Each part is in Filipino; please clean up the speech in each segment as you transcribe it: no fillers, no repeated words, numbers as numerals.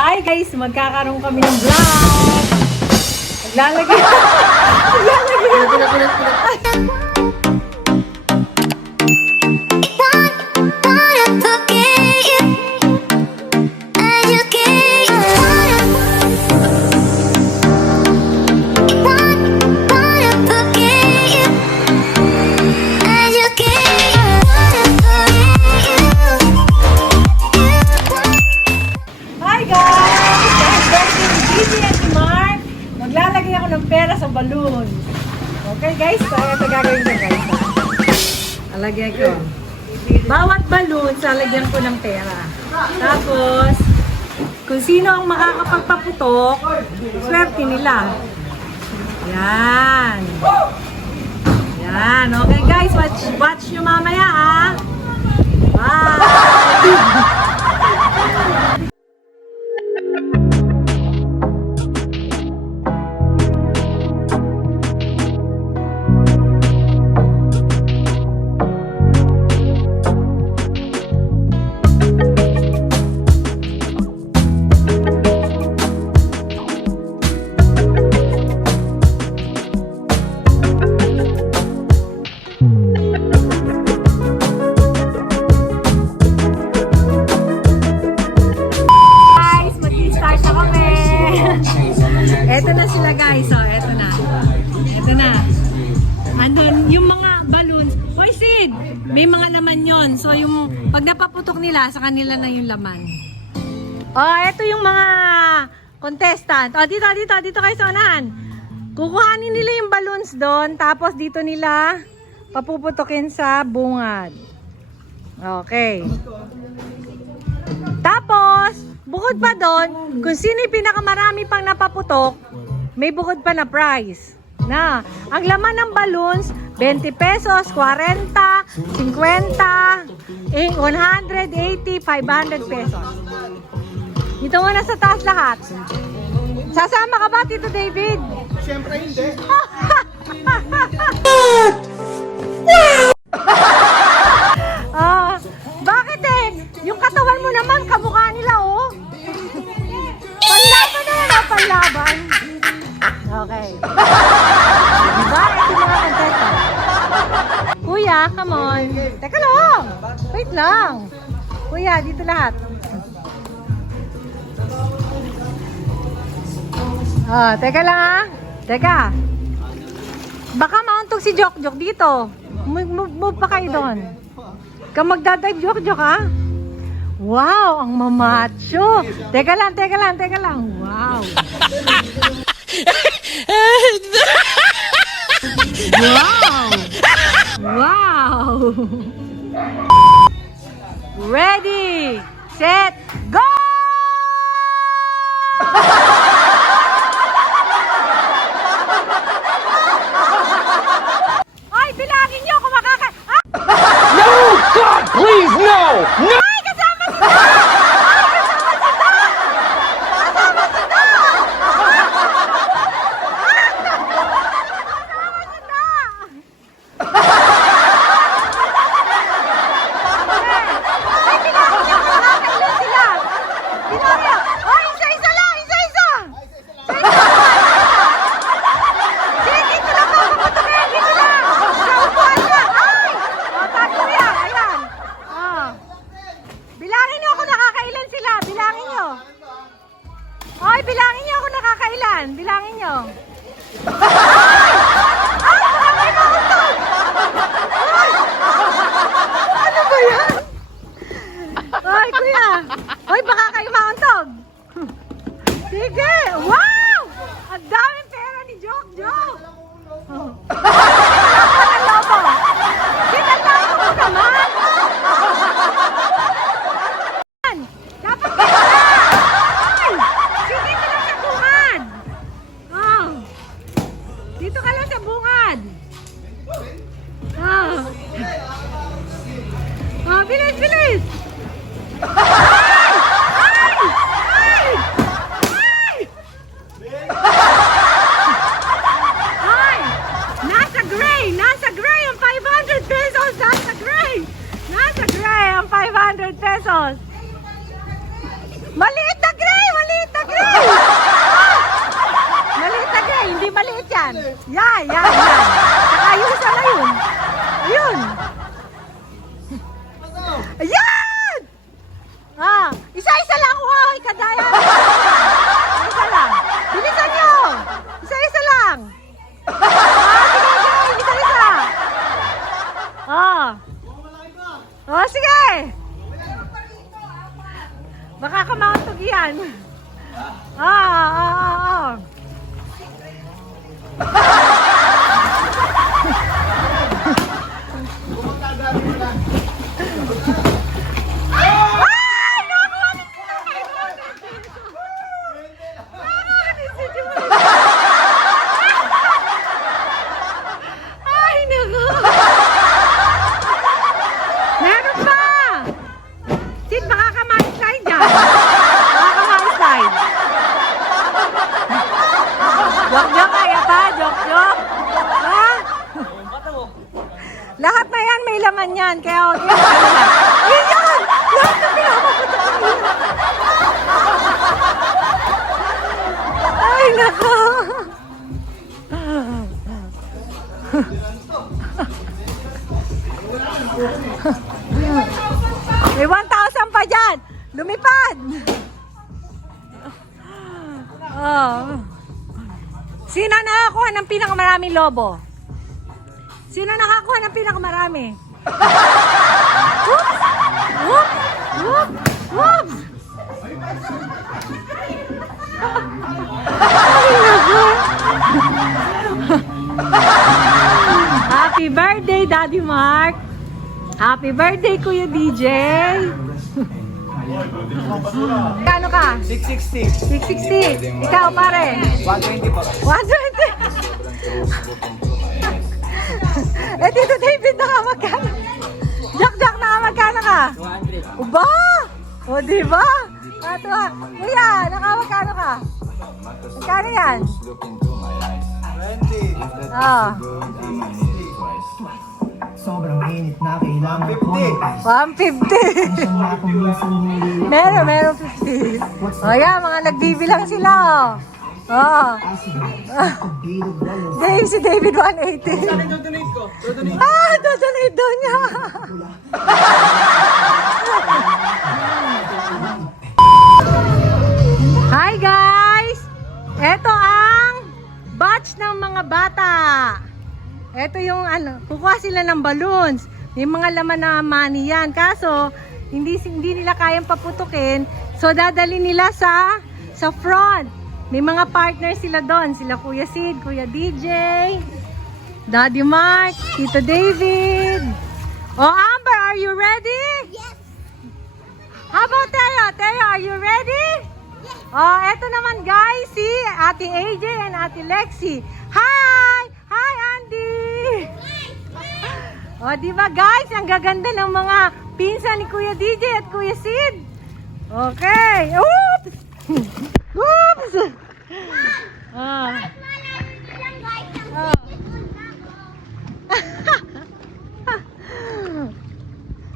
Hi guys! Magkakaroon kami ng vlog! Maglalagay! Maglalagay ako ng pera sa balloon. Okay guys, so ito gagawin ko guys. Alagyan ko. Bawat balloon, lalagyan ko ng pera. Tapos, kung sino ang makakapagpaputok, swerte nila. Yan. Yan. Okay guys, watch nyo mamaya ha. Bye! Eto na sila guys, so eto na. Eto na. Andun yung mga balloons. Hoy Sid, may mga laman yon. So yung pag napaputok nila, sa kanila na yung laman. Oh, eto yung mga contestant. Oh, dito kayo sa unahan. Kukuhanin nila yung balloons doon, tapos dito nila papuputokin sa bungad. Okay. Tapos, bukod pa doon, kung sino yung pinakamarami pang napaputok, may bukod pa na prize. Na, ang laman ng balloons, 20 pesos, 40, 50, 100, 80, 500 pesos. Dito muna sa taas lahat. Sasama ka ba, Tito David? Siyempre hindi. Bakit eh? Yung katawan mo naman, kamukha nila oh. Panlaban na yan, panlaban. Okay. Diba? Ito mga contestant. Kuya, come on. Teka lang. Wait lang. Kuya, dito lahat. Teka lang ah. Teka. Baka mauntog si Jok dito. Move pa kayo doon. Ka magdadive Jok ah. Wow, ang mamacho. Teka lang. Wow. Wow. Ready, set, go! Ay, bilangin niyo kung makaka... Ah! No! God, please, no! No! Ay, kasama si Da! Bilangin niyo ako nakakailan sila. Bilangin niyo. Ay, bilangin niyo ako nakakailan. Bilangin niyo. Ay, baka may mauntog. Ay, ano ba yan? Ay, kuya. Ay, baka kayo mauntog. Sige. Wow! Ang daming pera ni Jok. Kinalaman mo naman. Dapat ka na! Ay! Sige ka lang sa bungad! Oh. Dito ka lang sa bungad! Oh. Oh, bilis! Ay! Ah. Ay, naku! Meron pa! Sid, makakama-slide dyan. Makakama-slide. Joke-joke kaya pa, joke-joke. Ha? Lahat na yan, may laman yan. Kaya huwag yan. Yan yan! Lahat na pinapaputok ko yan. Ay, naku! May 1,000 pa dyan! Lumipad! Oh. Sino nakakuha ng pinakamaraming lobo? Sino nakakuha ng pinakamarami? Whoops! Whoops! Whoops! Whoops! Ay, naku! Happy birthday, Daddy Mark! Happy birthday, Kuya DJ! Kano ka? 660. 660. Ikaw, pare? 120 pa. 120. Eh, Tito David, nakamagkano? Jack, nakamagkano ka? 200. Uba! O, diba? Katuwa. Kuya, nakamagkano ka? Magkano yan? 20. Ah. Sobrang init na kailangan ko ng ice. 150. Isang na kung minsan hindi Meron 50. O yan, mga nagbibilang sila. Oh. acid. Pagbilog walo. Dave, si David 180. Donate ko. Donate. Ah, dodonate daw niya. Hi guys! Ito ang batch ng mga bata. Ito yung kukuha sila ng balloons. May mga laman na money yan. Kaso, hindi nila kayang paputukin. So, dadali nila sa front. May mga partners sila doon. Sila Kuya Sid, Kuya DJ, Daddy Mark, Tito David. Oh, Amber, are you ready? Yes. How about Teo? Teo, are you ready? Yes. Oh, eto naman guys, si Ate AJ and Ate Lexi. Hi! Hi, Andy! Oh, di ba guys, ang gaganda ng mga pinsan ni Kuya DJ at Kuya Sid. Okay. Oops! Oops! Ah.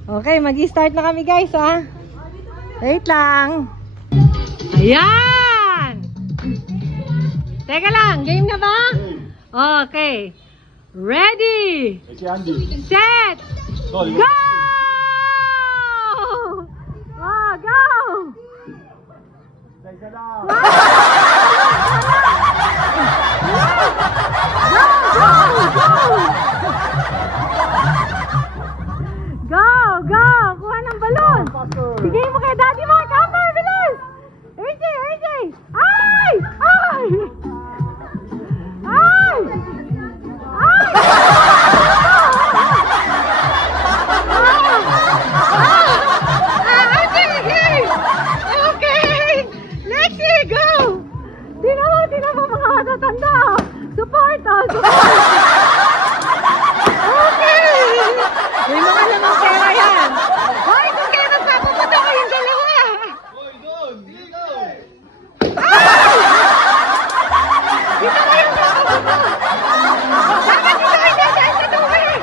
Okay, mag-start na kami guys, ha? Wait lang. Ayan! Teka lang, game na ba? Okay. Ready! Set! Go! Oh, go! Go! Kuha ng balon! Bigay mo kay Daddy Mark! Amber, bilis! AJ! Ay! Ay! Ay! Okay! Lexi, go! Tingnan mo mga matatanda! Support! Okay! May mga namang pera yan! Hoy, kung kayo nagpapaputo kayong dalawa! Dito kayo nagpapaputo! Dapat dito kayo dadaan sa tubig!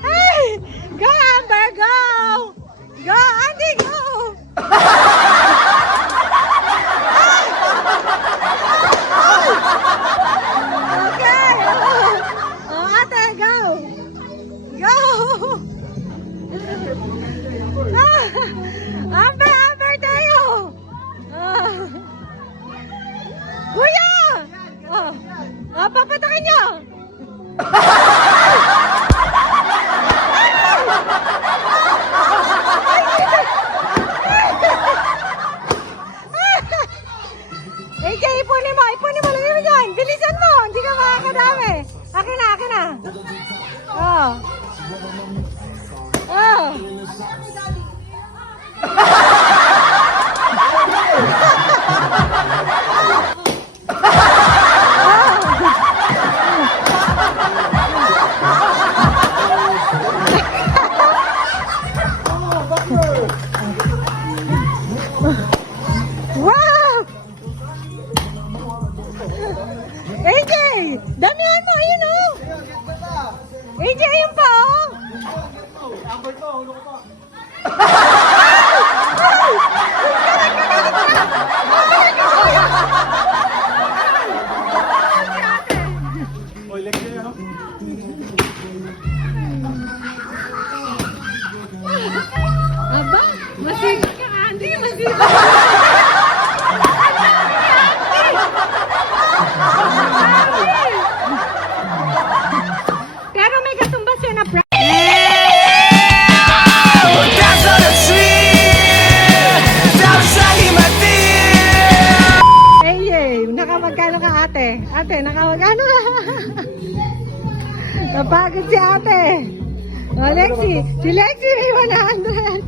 Hey! Go, Amber! Go! Go, Andy! Go! Ay! madami. Akin na, akin na. Oh. Oh. Wow! AJ! Damihan mo! Ayun oh! AJ, ayun pa oh! Aba, masipag ka, Andy. Masipag ka. Pero may katumbas yan na prize. Hey, nakamagkano ka ate? Ate, nakamagkano ka? Napagod si ate. O, Lexi. Si Lexi may 100.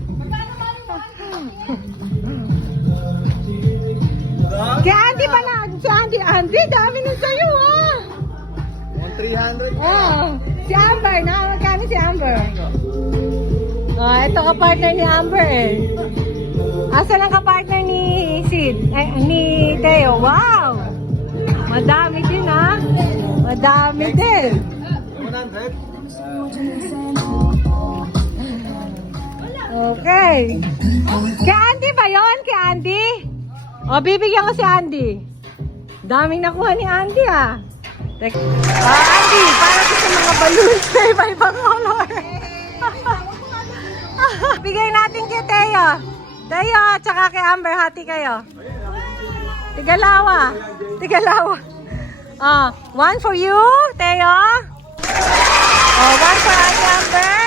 Si Andy pala. Si Andy. Andy, dami nun sa'yo ah. 300. Oh, si Amber. Nakamagkano si Amber? Oh, ito ka-partner ni Amber eh. Asan ang ka-partner ni Sid? Ay, ni Teo. Wow! Madami din ha. Madami din. 100. Okay. Kay Andy ba yun? Kay Andy? O, bibigyan ko si Andy. Daming nakuha ni Andy ah. Andy, para sa mga balloons na iba-ibang color. Bigay natin kay Teo. Teo, tsaka kay Amber, hati kayo. Tigalawa. Tigalawa. One for you, Teo. One for Ate Amber.